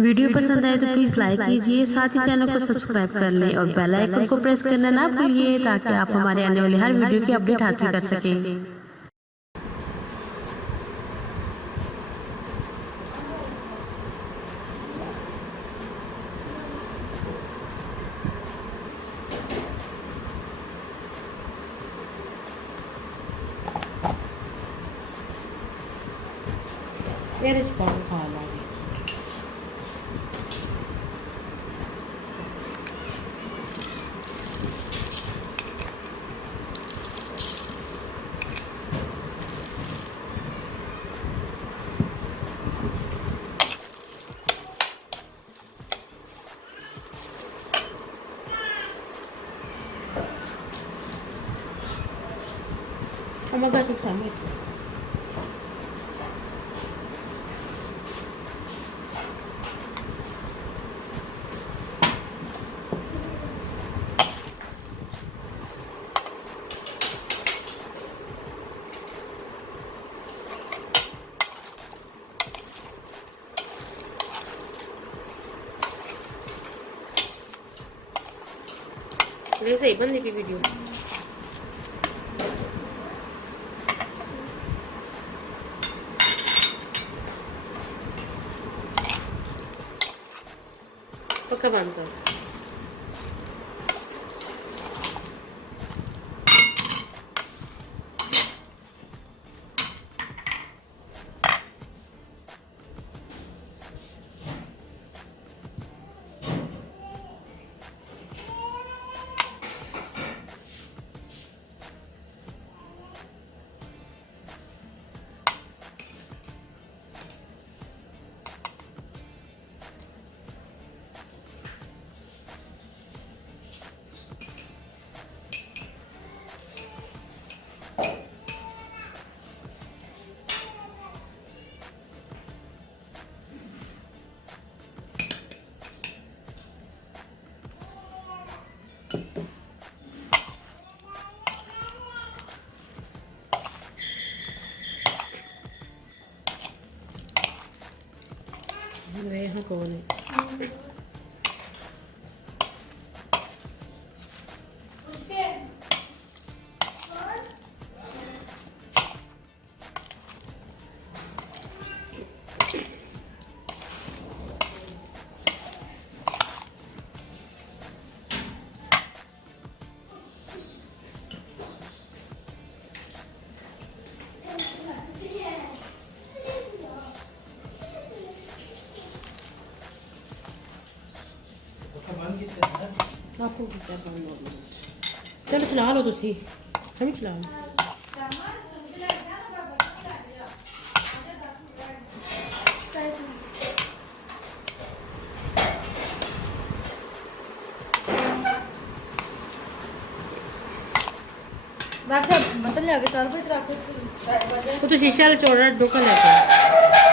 Video पसंद आए तो प्लीज़ लाइक कीजिए, साथ ही चैनल को सब्सक्राइब कर लें और बेल आइकन को प्रेस करना ना भूलिए ताकि आप हमारे आने वाले हर वीडियो की अपडेट हासिल कर सकें। मेरे च पानी खा लागे मगर तू सामने वैसे ही बनने की वीडियो पक्का बंद कर। वे यहाँ कौन है? आपको चलो चला लो तुसी हम ही चला लो। बस बर्तन ले आके चार पे रख तो शीशे वाला चौड़ा डोका लेके